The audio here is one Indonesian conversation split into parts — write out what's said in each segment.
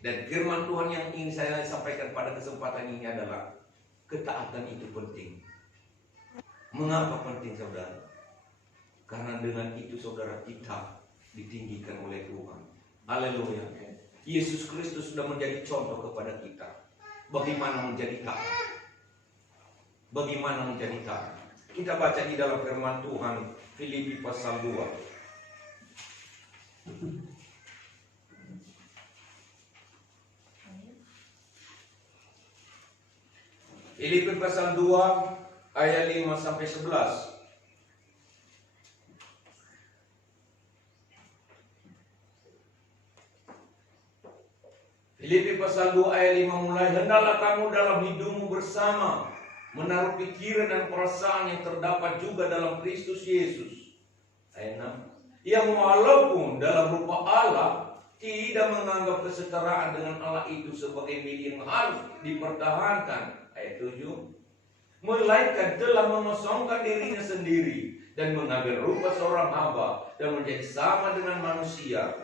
Dan firman Tuhan yang ingin saya sampaikan pada kesempatan ini adalah ketaatan itu penting. Mengapa penting, saudara? Karena dengan itu saudara kita ditinggikan oleh Tuhan. Haleluya. Yesus Kristus sudah menjadi contoh kepada kita. Bagaimana menjadi taat? Bagaimana menjadi taat? Kita baca di dalam firman Tuhan Filipi pasal 2. Filipi pasal 2 ayat 5 sampai 11. Filipi pasal 2 ayat 5 mulai, hendaklah kamu dalam hidupmu bersama menaruh pikiran dan perasaan yang terdapat juga dalam Kristus Yesus. Ayat 6. Yang walaupun dalam rupa Allah tidak menganggap kesetaraan dengan Allah itu sebagai milik yang harus dipertahankan. Ayat 7. Melainkan telah mengosongkan dirinya sendiri dan mengambil rupa seorang hamba dan menjadi sama dengan manusia.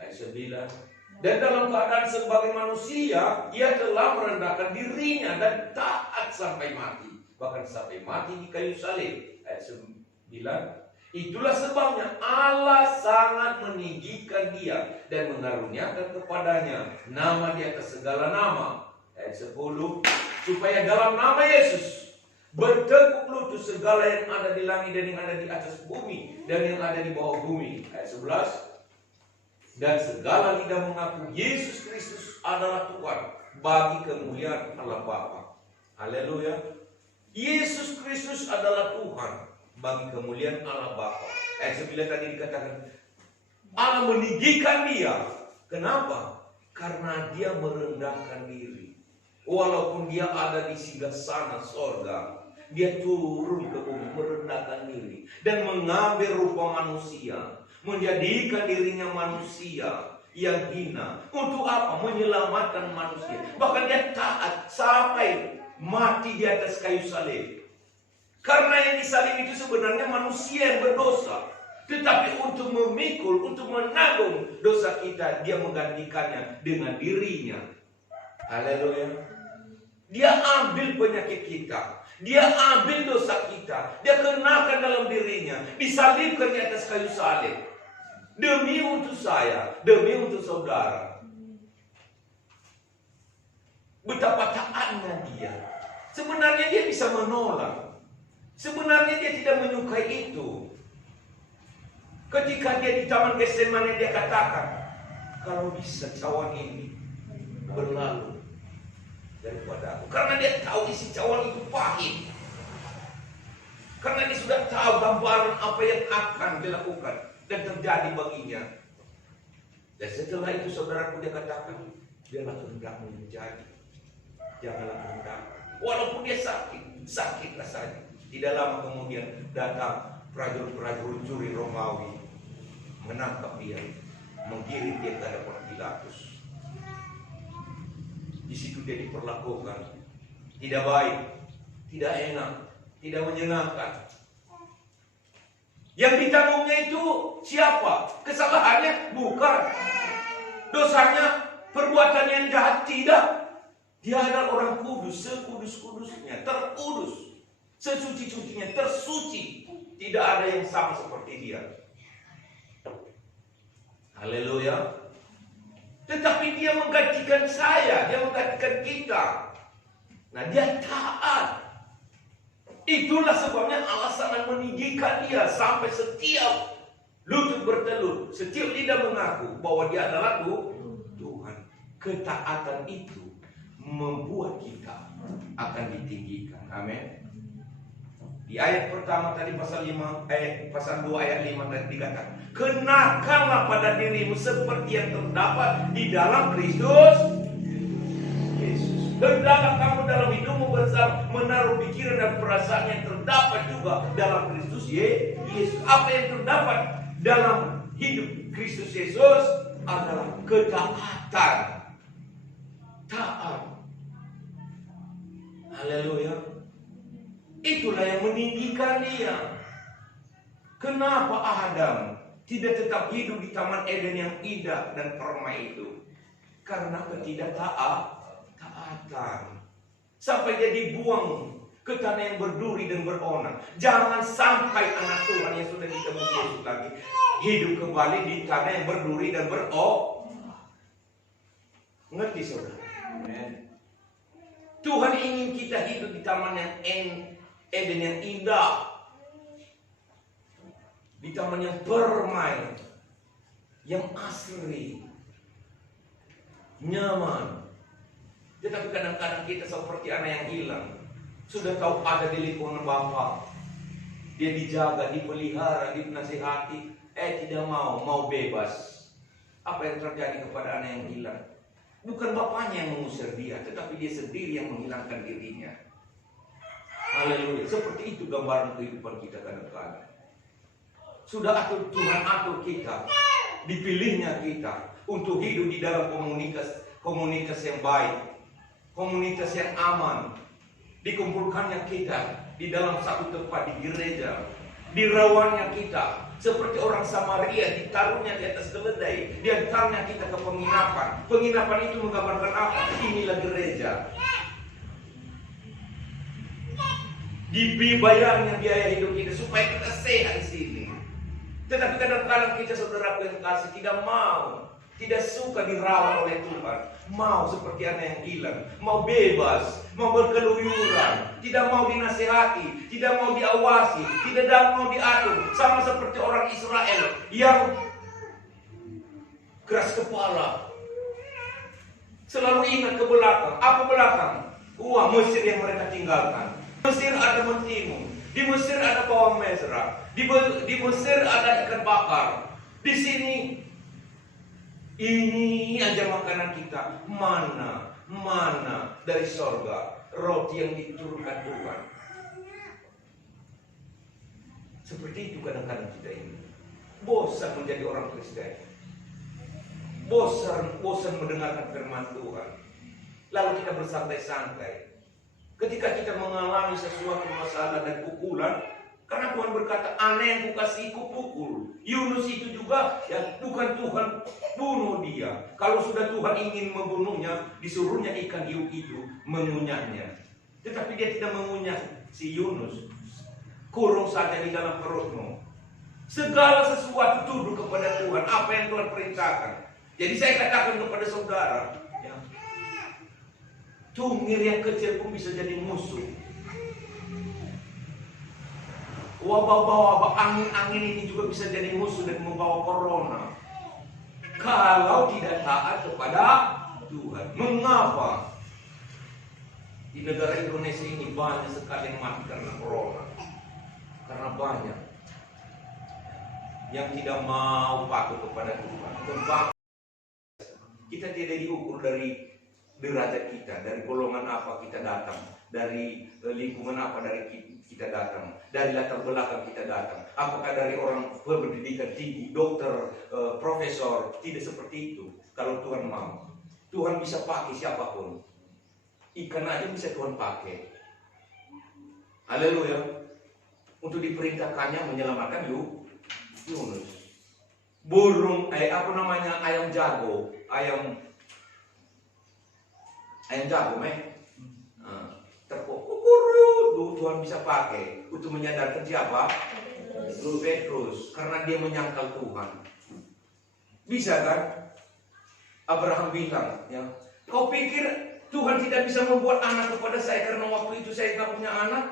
Ayat 9. Dan dalam keadaan sebagai manusia, ia telah merendahkan dirinya dan taat sampai mati. Bahkan sampai mati di kayu salib. Ayat 9. Itulah sebabnya Allah sangat meninggikan dia dan mengaruniakan kepadanya nama di atas segala nama. Ayat 10. Supaya dalam nama Yesus bertekuk lutut segala yang ada di langit dan yang ada di atas bumi dan yang ada di bawah bumi. Ayat 11. Dan segala lidah mengaku Yesus Kristus adalah Tuhan bagi kemuliaan Allah Bapa. Haleluya. Yesus Kristus adalah Tuhan bagi kemuliaan Allah Bapa. Ayat 9 tadi dikatakan Allah meninggikan dia. Kenapa? Karena dia merendahkan diri. Walaupun dia ada di singgasana sorga, dia turun ke bumi merendahkan diri dan mengambil rupa manusia, menjadikan dirinya manusia yang hina. Untuk apa? Menyelamatkan manusia. Bahkan dia taat sampai mati di atas kayu salib. Karena yang disalib itu sebenarnya manusia yang berdosa. Tetapi untuk memikul, untuk menanggung dosa kita, dia menggantikannya dengan dirinya. Haleluya. Dia ambil penyakit kita, dia ambil dosa kita, dia kenakan dalam dirinya, disalibkan di atas kayu salib. Demi untuk saya, demi untuk saudara. Betapa taatnya dia. Sebenarnya dia bisa menolak. Sebenarnya dia tidak menyukai itu. Ketika dia di Taman Getsemani dia katakan, kalau bisa cawan ini berlalu daripada aku. Karena dia tahu isi cawan itu pahit. Karena dia sudah tahu gambaran apa yang akan dilakukan dan terjadi baginya. Dan setelah itu saudaraku dia katakan, biarlah kehendakmu menjadi, janganlah kehendak. Walaupun dia sakit rasanya. Tidak lama kemudian datang prajurit-prajurit curi Romawi, menangkap dia, menggiring dia ke hadapan Pilatus. Di situ dia diperlakukan tidak baik, tidak enak, tidak menyenangkan. Yang ditanggungnya itu siapa? Kesalahannya bukan. Dosanya, perbuatan yang jahat tidak. Dia adalah orang kudus, sekudus-kudusnya, terkudus. Sesuci-sucinya, tersuci. Tidak ada yang sama seperti dia. Haleluya. Tetapi dia menggantikan saya, dia menggantikan kita. Nah, dia taat. Itulah sebabnya Allah sangat meninggikan dia sampai setiap lutut bertelur, setiap lidah mengaku bahwa dia adalah Tuhan. Ketaatan itu membuat kita akan ditinggikan. Amin. Di ayat pertama tadi pasal 2 ayat 5 tadi dikatakan, kenakanlah pada dirimu seperti yang terdapat di dalam Kristus Yesus. Hendaklah kamu dalam hidupmu bersama menaruh pikiran dan perasaan yang terdapat juga dalam Kristus Yesus. Apa yang terdapat dalam hidup Kristus Yesus adalah ketaatan. Taat. Haleluya. Itulah yang meninggikan dia. Kenapa Adam tidak tetap hidup di Taman Eden yang indah dan permai itu? Karena ketidaktaatan. Sampai dia dibuang ke tanah yang berduri dan beronak. Jangan sampai anak Tuhan yang sudah ditebus Yesus lagi hidup kembali di tanah yang berduri dan beronak. Ngerti saudara? Amen. Tuhan ingin kita hidup di taman yang Eden yang indah, di taman yang bermain, yang asri, nyaman. Tetapi kadang-kadang kita seperti anak yang hilang. Sudah tahu ada di lingkungan Bapa, dia dijaga, dipelihara, dinasihati, tidak mau bebas. Apa yang terjadi kepada anak yang hilang? Bukan bapaknya yang mengusir dia, tetapi dia sendiri yang menghilangkan dirinya. Haleluya. Seperti itu gambaran kehidupan kita kadang-kadang. Sudah Tuhan atur kita, dipilihnya kita untuk hidup di dalam komunitas yang baik, komunitas yang aman. Dikumpulkannya kita di dalam satu tempat, di gereja, dirawatnya kita seperti orang Samaria, ditaruhnya di atas keledai, diantarnya kita ke penginapan. Penginapan itu menggambarkan apa? Inilah gereja. Dibayarnya biaya hidup kita supaya kita sehat di sini. Tetapi kadang-kadang kita, saudara yang kasih, tidak mau, tidak suka dirawat oleh Tuhan. Mau seperti anak yang hilang, mau bebas, mau berkeluyuran, tidak mau dinasihati, tidak mau diawasi, tidak mau diatur. Sama seperti orang Israel yang keras kepala, selalu ingat ke belakang. Apa belakang? Mesir yang mereka tinggalkan. Mesir ada mentimun, di Mesir ada bawang merah, di Mesir ada ikan bakar. Di sini ini aja makanan kita, mana dari sorga, roti yang diturunkan Tuhan. Seperti itu kadang-kadang kita ini bosan menjadi orang Kristen, bosan mendengarkan firman Tuhan, lalu kita bersantai-santai. Ketika kita mengalami sesuatu masalah dan pukulan, karena Tuhan berkata, anak yang kukasihi kupukul. Yunus itu juga, ya, bukan Tuhan bunuh dia. Kalau sudah Tuhan ingin membunuhnya, disuruhnya ikan hiu itu mengunyahnya. Tetapi dia tidak mengunyah si Yunus. Kurung saja di dalam perutmu. Segala sesuatu tunduk kepada Tuhan, apa yang Tuhan perintahkan. Jadi saya katakan kepada saudara, ya, tungir yang kecil pun bisa jadi musuh. Wabah-wabah angin-angin ini juga bisa jadi musuh dan membawa corona. Kalau tidak taat kepada Tuhan. Mengapa di negara Indonesia ini banyak sekali yang mati karena corona? Karena banyak yang tidak mau patuh kepada Tuhan. Kita tidak diukur dari derajat kita, dari golongan apa kita datang, dari lingkungan apa dari kita datang, dari latar belakang kita datang. Apakah dari orang berpendidikan tinggi, dokter, profesor? Tidak seperti itu. Kalau Tuhan mau, Tuhan bisa pakai siapapun. Ikan aja bisa Tuhan pakai. Haleluya. Untuk diperintahkannya menyelamatkan Yunus. Burung, ayam jago, ayam jago, terpukul, Tuhan bisa pakai untuk menyadarkan siapa? Petrus, karena dia menyangkal Tuhan. Bisa kan? Abraham bilang, ya, kau pikir Tuhan tidak bisa membuat anak kepada saya karena waktu itu saya tidak punya anak?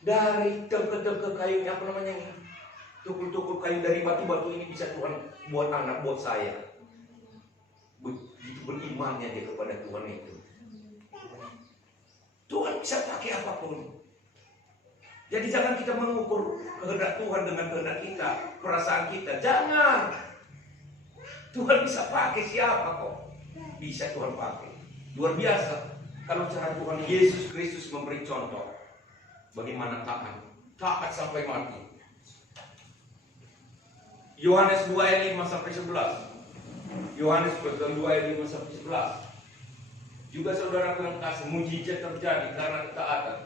Dari tengke-tengke kayu, tukul-tukul kayu, dari batu-batu ini bisa Tuhan buat anak buat saya. Begitu berimannya dia kepada Tuhan itu. Tuhan bisa pakai apapun. Jadi jangan kita mengukur kehendak Tuhan dengan kehendak kita, perasaan kita. Jangan. Tuhan bisa pakai siapa kok? Bisa Tuhan pakai. Luar biasa. Kalau cara Tuhan Yesus Kristus memberi contoh, bagaimana taat sampai mati. Yohanes 2 ayat 5 sampai 11. Yohanes 2 ayat 5 sampai 11. Juga saudara yang kasih, mujizat terjadi karena ketaatan.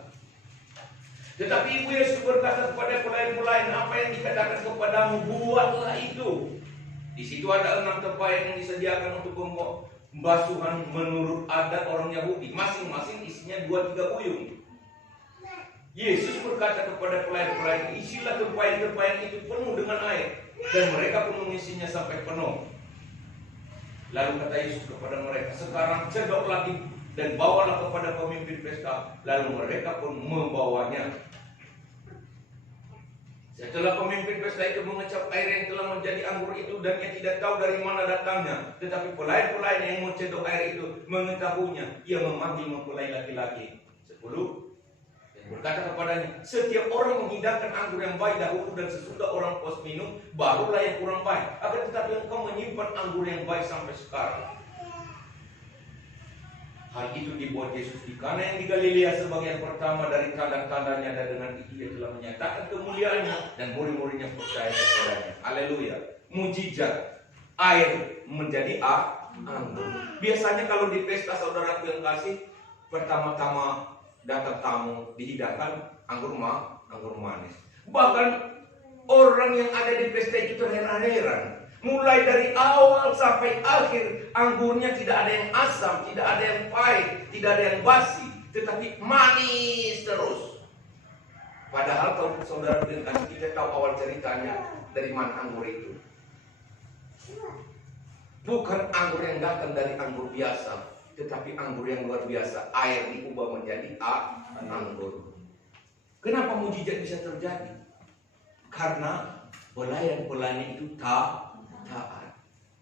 Tetapi Ibu Yesus berkata kepada pelayan-pelayan, apa yang dikatakan kepadamu, buatlah itu. Di situ ada 6 tempayan yang disediakan untuk pembasuhan menurut adat orang Yahudi. Masing-masing isinya 2-3 buyung. Yesus berkata kepada pelayan-pelayan, isilah tempayan-tempayan itu penuh dengan air. Dan mereka pun mengisinya sampai penuh. Lalu kata Yesus kepada mereka, sekarang cedok lagi dan bawalah kepada pemimpin pesta. Lalu mereka pun membawanya. Setelah pemimpin pesta itu mengecap air yang telah menjadi anggur itu, dan ia tidak tahu dari mana datangnya, tetapi pelayan-pelayan yang mencedok air itu mengetahuinya, ia memanggil mempelai laki-laki 10 dan berkata kepadanya, setiap orang menghidangkan anggur yang baik dahulu, dan sesudah orang puas minum, barulah yang kurang baik. Akan tetapi engkau menyimpan anggur yang baik sampai sekarang. Hal itu dibuat Yesus di Kana yang di Galilea sebagai yang pertama dari tanda-tandanya, dan dengan itu ia telah menyatakan kemuliaannya, dan murid-muridnya percaya kepadanya. Haleluya. Mujizat air menjadi anggur. Biasanya kalau di pesta, saudaraku yang kasih, pertama-tama datang tamu dihidangkan anggur manis. Bahkan orang yang ada di pesta itu terheran-heran. Mulai dari awal sampai akhir, anggurnya tidak ada yang asam, tidak ada yang pahit, tidak ada yang basi, tetapi manis terus. Padahal kalau saudara kasih, kita tahu awal ceritanya dari mana anggur itu. Bukan anggur yang datang dari anggur biasa, tetapi anggur yang luar biasa. Air diubah menjadi anggur. Kenapa mujizat bisa terjadi? Karena pelayan-pelayan itu taat.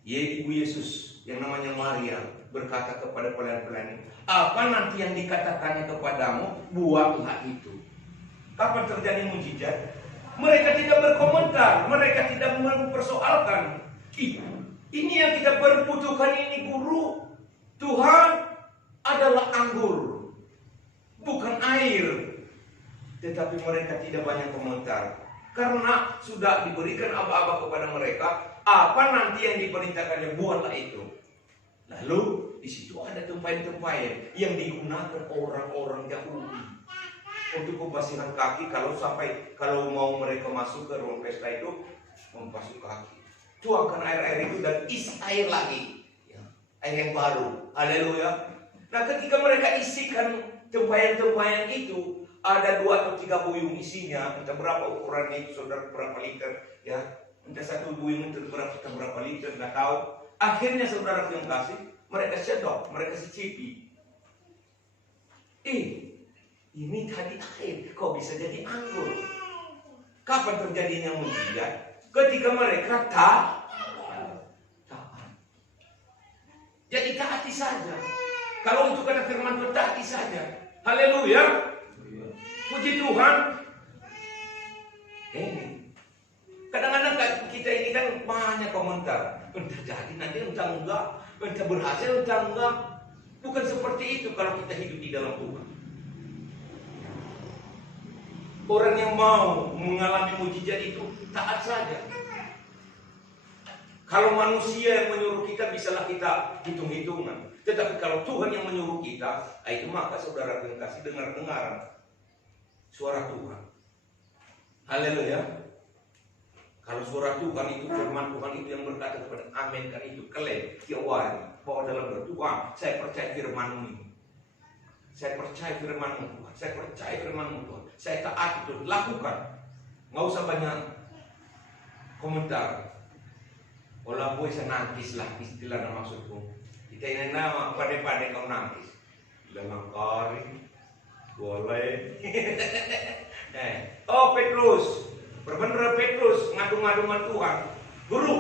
Ibu Yesus yang namanya Maria berkata kepada pelayan-pelayan, apa nanti yang dikatakannya kepadamu, buatlah itu. Kapan terjadi mujizat? Mereka tidak berkomentar, mereka tidak mempersoalkan. Ini yang kita berbutuhkan ini, guru. Tuhan adalah anggur, bukan air. Tetapi mereka tidak banyak komentar, karena sudah diberikan aba-aba kepada mereka. Apa nanti yang diperintahkannya, buatlah itu. Lalu di situ ada tempayan-tempayan yang digunakan orang-orang Yahudi untuk pembasuhan kaki. Kalau mau mereka masuk ke ruang pesta itu, membasuh kaki, tuangkan air-air itu dan isi air lagi, air yang baru. Haleluya. Nah, ketika mereka isikan tempayan-tempayan itu, ada 2 atau 3 buyung isinya, entah berapa ukurannya itu, saudara, berapa liter, ya. Entah 1 buyung itu berapa liter, nggak tahu. Akhirnya saudara yang kasih, mereka sedok, mereka cicipi. Ini tadi air, kok bisa jadi anggur? Kapan terjadinya mujizat? Ketika mereka taat. Jadi taati saja. Kalau itu kata firman Tuhan, taati saja. Haleluya. Puji Tuhan. Kadang-kadang kita ini kan banyak komentar. Entah jadi nanti, entah enggak. Entah berhasil, entah enggak. Bukan seperti itu kalau kita hidup di dalam Tuhan. Orang yang mau mengalami mujizat itu taat saja. Kalau manusia yang menyuruh kita, bisalah kita hitung-hitungan. Tetapi kalau Tuhan yang menyuruh kita, itu maka saudara yang kasih dengar-dengaran suara Tuhan. Haleluya. Kalau suara Tuhan itu, firman Tuhan itu yang berkata kepada amin, kan itu klaim, kiawari, bahwa dalam doa, Tuhan, saya percaya firman-Mu ini. Saya percaya firman-Mu Tuhan. Saya percaya firman-Mu Tuhan. Saya taat itu, lakukan. Nggak usah banyak komentar. Olah boy saya nangkis lah, istilah maksudku. Kita ini nama pada-pada kau nangkis. Dalam kari, boleh. Oh Petrus, berbendera Petrus ngadu-ngadu sama Tuhan, guru.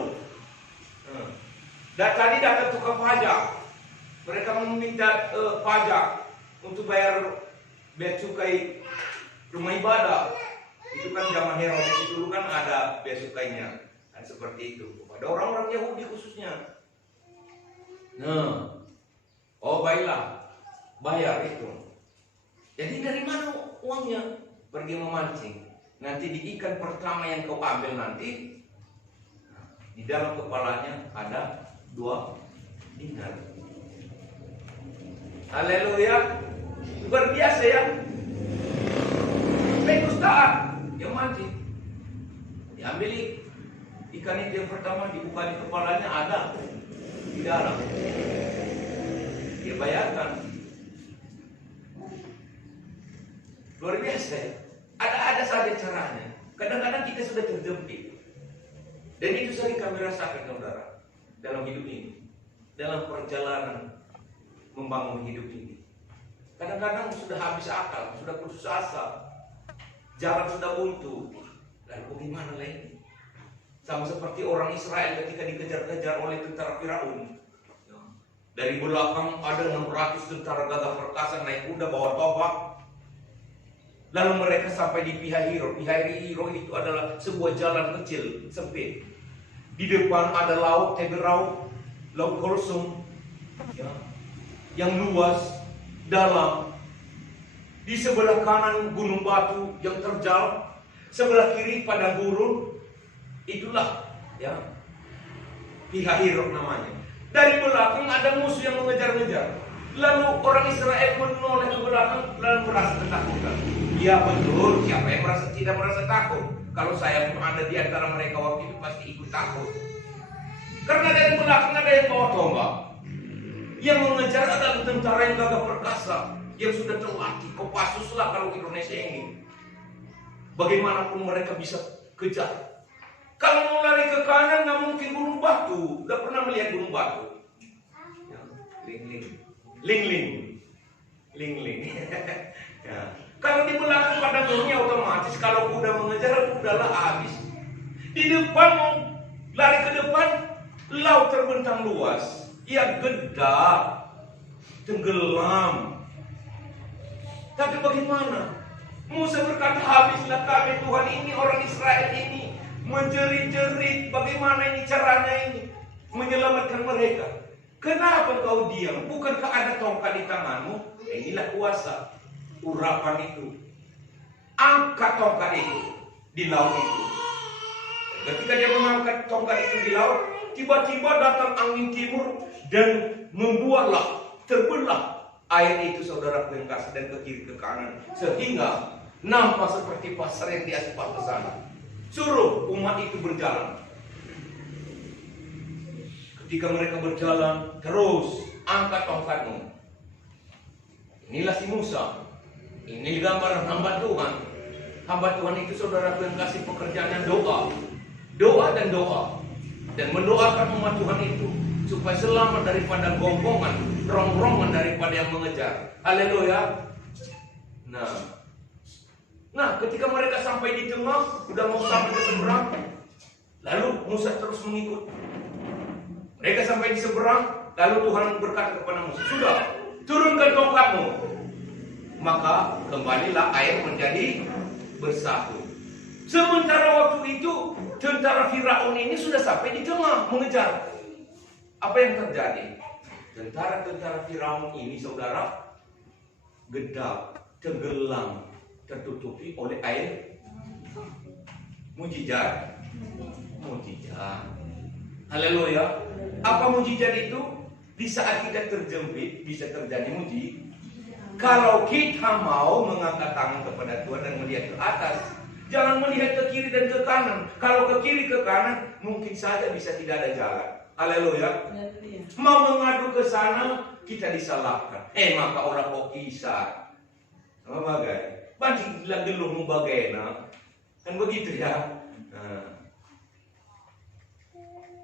Dan tadi datang tukang pajak, mereka meminta pajak untuk bayar cukai rumah ibadah. Itu kan zaman Herodes itu dulu kan ada bea cukainya, kan seperti itu. Pada orang-orang Yahudi khususnya. Baiklah, bayar itu. Jadi dari mana uangnya? Pergi memancing. Nanti di ikan pertama yang kau ambil nanti, di dalam kepalanya ada 2 dinar. Haleluya. Luar biasa ya. Petrus taat, dia mancing. Diambil ikan itu yang pertama dibuka di kepalanya ada di dalam. Dia bayarkan. Luar biasa ya. Ada saja caranya. Kadang-kadang kita sudah terjepit. Dan itu sering kami rasakan, saudara, dalam hidup ini, dalam perjalanan membangun hidup ini. Kadang-kadang sudah habis akal, sudah putus asa, jalan sudah buntu. Lalu bagaimana lagi? Sama seperti orang Israel ketika dikejar-kejar oleh tentara Firaun. Dari belakang ada 600 tentara gagah perkasa naik kuda bawa tombak. Lalu mereka sampai di Pihahiro. Pihahiro itu adalah sebuah jalan kecil, sempit. Di depan ada laut Teberau, laut Kolsum, ya, yang luas, dalam. Di sebelah kanan gunung batu yang terjal, sebelah kiri padang gurun. Itulah, ya, Pihahiro namanya. Dari belakang ada musuh yang mengejar-ngejar. Lalu orang Israel menoleh ke belakang lalu merasa ketakutan. Ya betul, siapa yang tidak merasa takut? Kalau saya pun ada di antara mereka waktu itu pasti ikut takut. Karena dari belakang ada yang bawa tombak. Yang mengejar adalah tentara yang gagah perkasa, yang sudah terlatih, Kopassus lah kalau Indonesia ini. Bagaimanapun mereka bisa kejar. Kalau mau lari ke kanan nggak mungkin gunung batu. Udah pernah melihat gunung batu? Ya, ling-ling. Ya. Kalau di belakang padang gurunnya otomatis kalau kuda mengejar kudalah habis. Di depan mau lari ke depan, laut terbentang luas. Ya gedap, tenggelam. Tapi bagaimana? Musa berkata, habislah kami Tuhan ini, orang Israel ini menjerit-jerit. Bagaimana ini caranya ini menyelamatkan mereka? Kenapa kau diam? Bukankah ada tongkat di tanganmu? Inilah kuasa urapan itu. Angkat tongkat itu di laut itu. Ketika dia mengangkat tongkat itu di laut, tiba-tiba datang angin timur dan membuatlah terbelah air itu, saudara, ke kasar dan ke kiri ke kanan, sehingga nampak seperti pasar yang diaspal ke sana. Suruh umat itu berjalan. Ketika mereka berjalan, terus angkat tongkatmu. Inilah si Musa. Ini gambar hamba Tuhan. Hamba Tuhan itu, saudara, yang kasih pekerjaannya doa. Doa dan doa. Dan mendoakan umat Tuhan itu supaya selamat daripada gonggongan, rongrongan daripada yang mengejar. Haleluya. Nah, ketika mereka sampai di tengah, udah mau sampai ke seberang, lalu Musa terus mengikut. Mereka sampai di seberang, lalu Tuhan berkata kepada Musa, sudah, turunkan tongkatmu. Maka kembalilah air menjadi bersatu. Sementara waktu itu, tentara Firaun ini sudah sampai di tengah mengejar. Apa yang terjadi? Tentara-tentara Firaun ini, saudara, gedap, tenggelam, tertutupi oleh air. Mujizat. Haleluya. Apa mujizat itu? Di saat kita terjepit bisa terjadi mujizat. Kalau kita mau mengangkat tangan kepada Tuhan dan melihat ke atas, jangan melihat ke kiri dan ke kanan. Kalau ke kiri ke kanan, mungkin saja bisa tidak ada jalan. Haleluya. Mau mengadu ke sana, kita disalahkan. Maka orang kok kisah. Bagai. Banci geluhmu bagaimana? Kan begitu ya.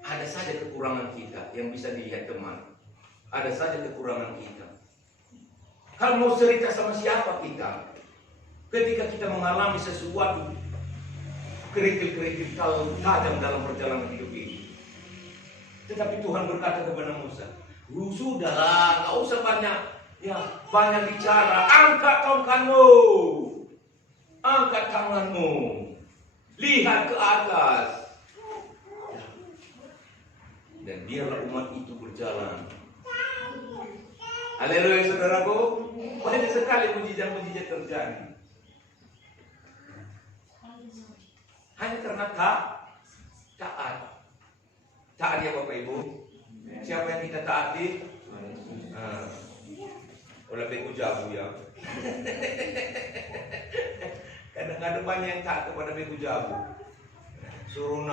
Ada saja kekurangan kita yang bisa dilihat teman. Ada saja kekurangan kita. Kalau mau cerita sama siapa kita? Ketika kita mengalami sesuatu kerikil-kerikil tajam dalam perjalanan hidup ini. Tetapi Tuhan berkata kepada Musa, sudahlah, nggak usah banyak bicara. Angkat tongkatmu, angkat tanganmu, lihat ke atas. Dan biarlah umat itu berjalan. Haleluya, saudaraku. Banyak sekali mujizat-mujizat terjadi. Hanya karena taat. Taat ya Bapak Ibu. Siapa yang kita taati? Oleh beku jabu ya. Kadang-kadang banyak yang taat kepada beku jabu. Suruh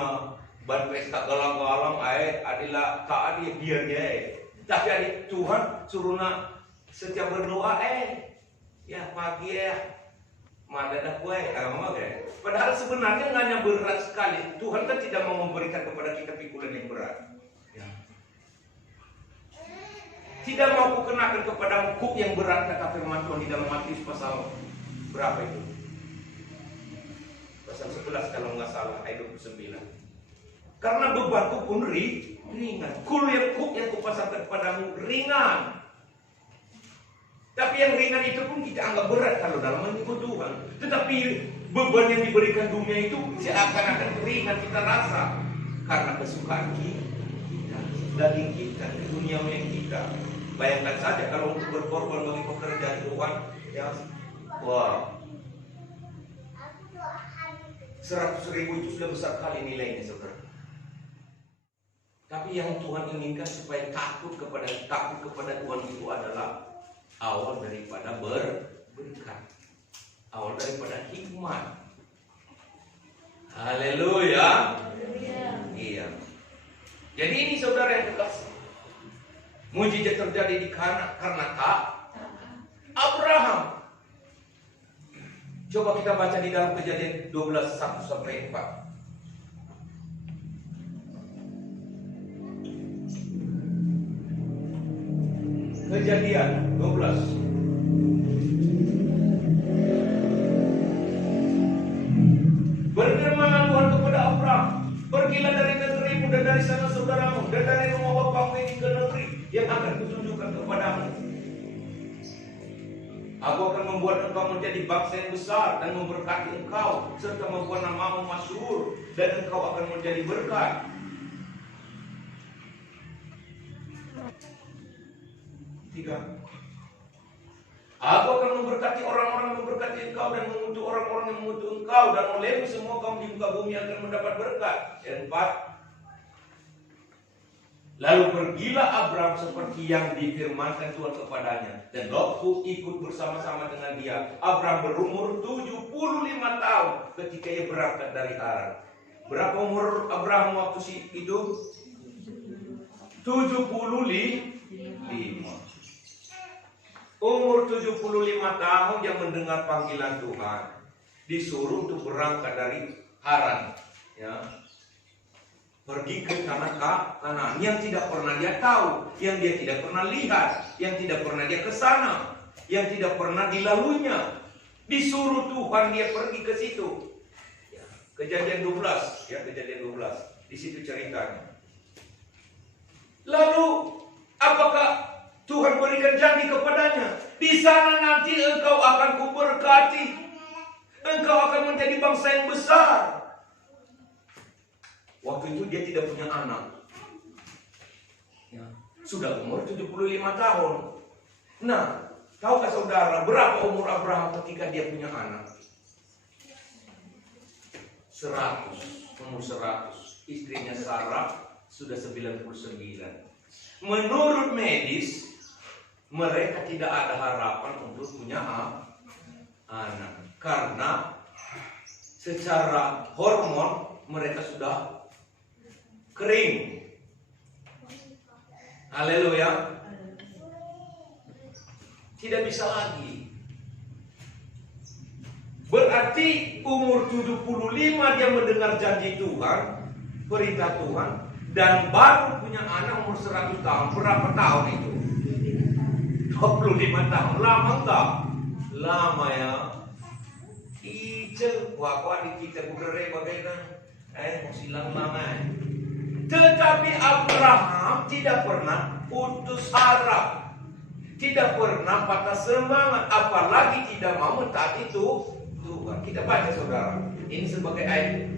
ban pesta galang-galang adalah tak ada biarnya tapi ada Tuhan suruh nak setiap berdoa ya pagi mana dah kue padahal sebenarnya hanya berat sekali. Tuhan kan tidak mau memberikan kepada kita pikulan yang berat ya. Tidak mau kukenakan kepada kuk yang berat, kata firman Tuhan di dalam Matius pasal berapa itu, pasal 11 kalau nggak salah ayat 29. Karena bebanku pun ringan. Kul yang kupasangkan kepadamu ringan. Tapi yang ringan itu pun kita anggap berat kalau dalam mengikut Tuhan. Tetapi beban yang diberikan dunia itu seakan-akan ringan kita rasa. Karena kesukaan kita, daging kita, keduniawian kita. Bayangkan saja kalau untuk berkorban bagi pekerjaan Tuhan, ya, wah, 100.000 itu sudah besar kali nilainya, saudara. Tapi yang Tuhan inginkan supaya takut kepada Tuhan itu adalah awal daripada berkat, awal daripada hikmat. Haleluya. Iya. Jadi ini saudara yang kekasih, mujizat terjadi di karena Abraham. Coba kita baca di dalam Kejadian 12:1-4. Kejadian 12. Berfirman Tuhan kepada Abraham, pergilah dari negerimu dan dari sana saudaramu dan dari rumah bapakmu ini ke negeri yang akan kutunjukkan kepadamu. Aku akan membuat engkau menjadi bangsa yang besar dan memberkati engkau serta membuat namamu masyhur dan engkau akan menjadi berkat. 3. Aku akan memberkati orang-orang yang memberkati engkau dan mengutuk orang-orang yang mengutuk engkau, dan olehmu semua kaum di muka bumi akan mendapat berkat. Dan 4. Lalu pergilah Abraham seperti yang difirmankan Tuhan kepadanya, dan Lot ikut bersama-sama dengan dia. Abraham berumur 75 tahun ketika ia berangkat dari Haran. Berapa umur Abraham waktu itu? 75. Umur 75 tahun dia mendengar panggilan Tuhan, disuruh untuk berangkat dari Haran, ya, pergi ke tanah Kanaan yang tidak pernah dia tahu, yang dia tidak pernah lihat, yang tidak pernah dia ke sana, yang tidak pernah dilaluinya. Disuruh Tuhan dia pergi ke situ. Ya, Kejadian 12, ya, Kejadian 12. Di situ ceritanya. Lalu apakah Tuhan berikan janji kepadanya? Di sana nanti engkau akan kuberkati. Engkau akan menjadi bangsa yang besar. Waktu itu dia tidak punya anak. Ya, sudah umur 75 tahun. Nah, tahukah saudara berapa umur Abraham ketika dia punya anak? 100. Umur 100. Istrinya Sarah sudah 99. Menurut medis, mereka tidak ada harapan untuk punya anak karena secara hormon mereka sudah kering. Haleluya. Tidak bisa lagi. Berarti umur 75 dia mendengar janji Tuhan, perintah Tuhan, dan baru punya anak umur 100 tahun. Berapa tahun itu? 25 tahun. Lama enggak? Lama ya. Wah, di kita budere bagaikan masih lama. Tetapi Abraham tidak pernah putus harap, tidak pernah patah semangat, apalagi tidak mau mentaati Tuhan. Kita baca saudara, ini sebagai ayat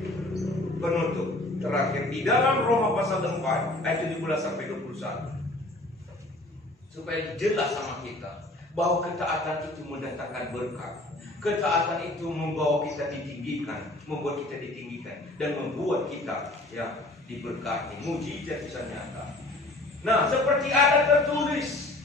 penutup terakhir di dalam Roma pasal 4 ayat 17-21. Supaya jelas sama kita bahwa ketaatan itu mendatangkan berkat. Ketaatan itu membawa kita ditinggikan, membuat kita ditinggikan, dan membuat kita ya diberkati. Mujizat bisa nyata. Nah, seperti ada tertulis,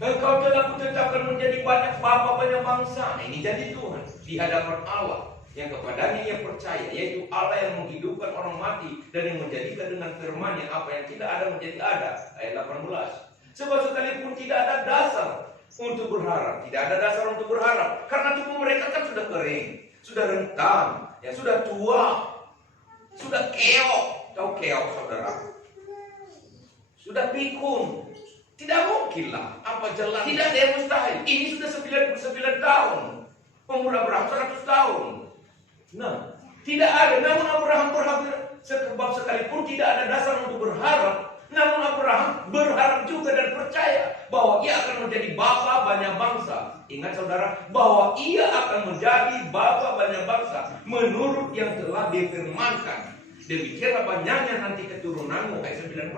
engkau telah kutetapkan menjadi banyak bapa banyak bangsa. Nah, ini janji Tuhan di hadapan Allah. yang kepadanya ia percaya, yaitu Allah yang menghidupkan orang mati dan yang menjadikan dengan firman-Nya apa yang tidak ada menjadi ada. Ayat 18. Sebab sekalipun tidak ada dasar untuk berharap, tidak ada dasar untuk berharap, karena tubuh mereka kan sudah kering, sudah rentan, ya sudah tua, sudah keok. Tahu keok, saudara? Sudah pikun. Tidak mungkinlah apa jalan. Tidak ada yang mustahil. Ini sudah 99 tahun. Pemuda Abraham 100 tahun. Nah, tidak ada. Namun Abraham berharap, sebab sekalipun tidak ada dasar untuk berharap, namun Abraham berharap juga dan percaya bahwa ia akan menjadi bapa banyak bangsa. Ingat saudara, bahwa ia akan menjadi bapa banyak bangsa menurut yang telah difirmankan. Demikianlah banyaknya nanti keturunanmu. Ayat 19.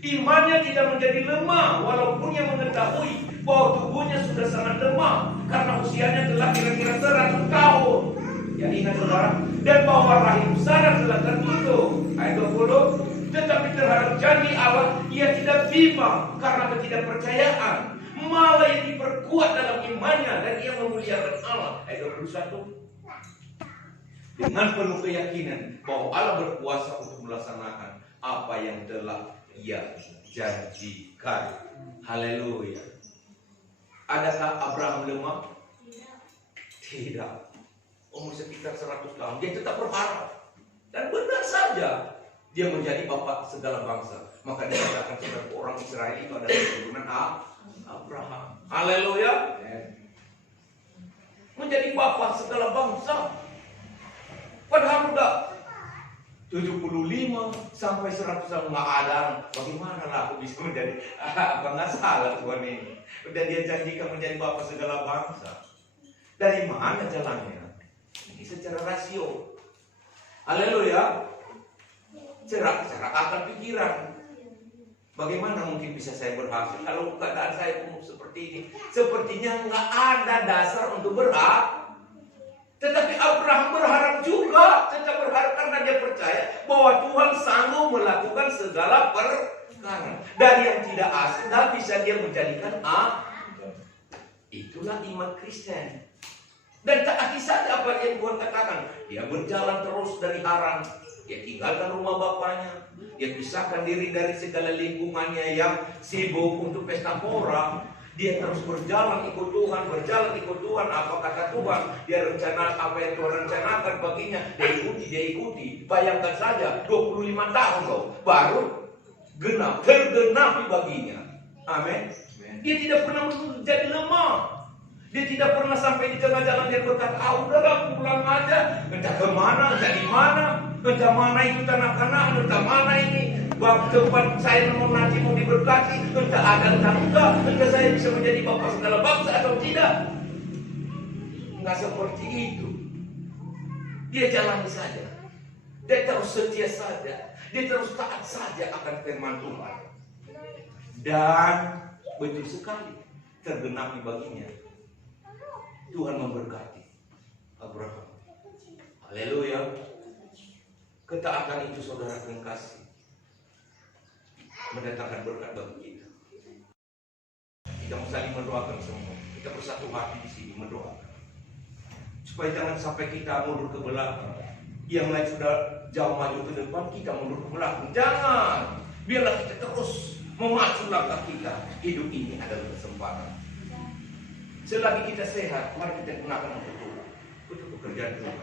Imannya tidak menjadi lemah walaupun ia mengetahui bahwa tubuhnya sudah sangat lemah karena usianya telah kira-kira 100 tahun. Ya ingat saudara, dan bahwa rahim Sarah telah tertutup. Ayat 20. Tetapi terhadap janji Allah ia tidak bimbang karena ketidakpercayaan, malah ia diperkuat dalam imannya dan ia memuliakan Allah. Ayat 21. Dengan penuh keyakinan bahwa Allah berkuasa untuk melaksanakan apa yang telah ia janjikan. Haleluya. Adakah Abraham lemah? Tidak. Umur sekitar 100 tahun dia tetap berharap. Dan benar saja dia menjadi bapak segala bangsa. Maka dikatakan sebagai orang Israel itu adalah keturunan Abraham. Haleluya. Menjadi bapak segala bangsa. Padahal udah 75 sampai 100 tahun nggak ada. Bagaimana lah aku bisa menjadi apa nggak salah Tuhan ini. Udah dia janjikan menjadi bapak segala bangsa. Dari mana jalannya? Ini secara rasio. Haleluya. Secara akal pikiran. Bagaimana mungkin bisa saya berhasil kalau keadaan saya seperti ini? Sepertinya nggak ada dasar untuk berharap. Tetapi Abraham berharap juga, tetap berharap karena dia percaya bahwa Tuhan sanggup melakukan segala perkara. Dari yang tidak ada bisa dia menjadikan itulah iman Kristen. Dan taati saja apa yang Tuhan katakan. Dia berjalan terus dari Haran. Dia tinggalkan rumah bapaknya. Dia pisahkan diri dari segala lingkungannya yang sibuk untuk pesta pora. Dia terus berjalan ikut Tuhan, apa kata Tuhan. Dia rencana apa yang Tuhan rencanakan baginya. Dia ikuti. Bayangkan saja 25 tahun loh, baru tergenapi baginya. Amin. Dia tidak pernah menjadi lemah. Dia tidak pernah sampai di tengah jalan dia berkata, udahlah pulang aja. Entah kemana, entah di mana, entah mana itu tanah Kanaan, entah mana ini tempat saya mau nanti mau diberkati, entah ada, entah saya bisa menjadi bapak segala bangsa atau tidak. Enggak seperti itu. Dia jalani saja. Dia terus setia saja. Dia terus taat saja akan firman Tuhan. Dan betul sekali tergenapi baginya. Tuhan memberkati Abraham. Haleluya. Ketaatan itu saudara yang kasih mendatangkan berkat bagi kita. Kita mau saling mendoakan semua. Kita bersatu hati di sini mendoakan. Supaya jangan sampai kita mundur ke belakang. Yang lain sudah jauh maju ke depan, kita mundur ke belakang. Jangan. Biarlah kita terus memacu langkah kita. Hidup ini adalah kesempatan. Selagi kita sehat, mari kita gunakan untuk Tuhan, untuk pekerjaan Tuhan.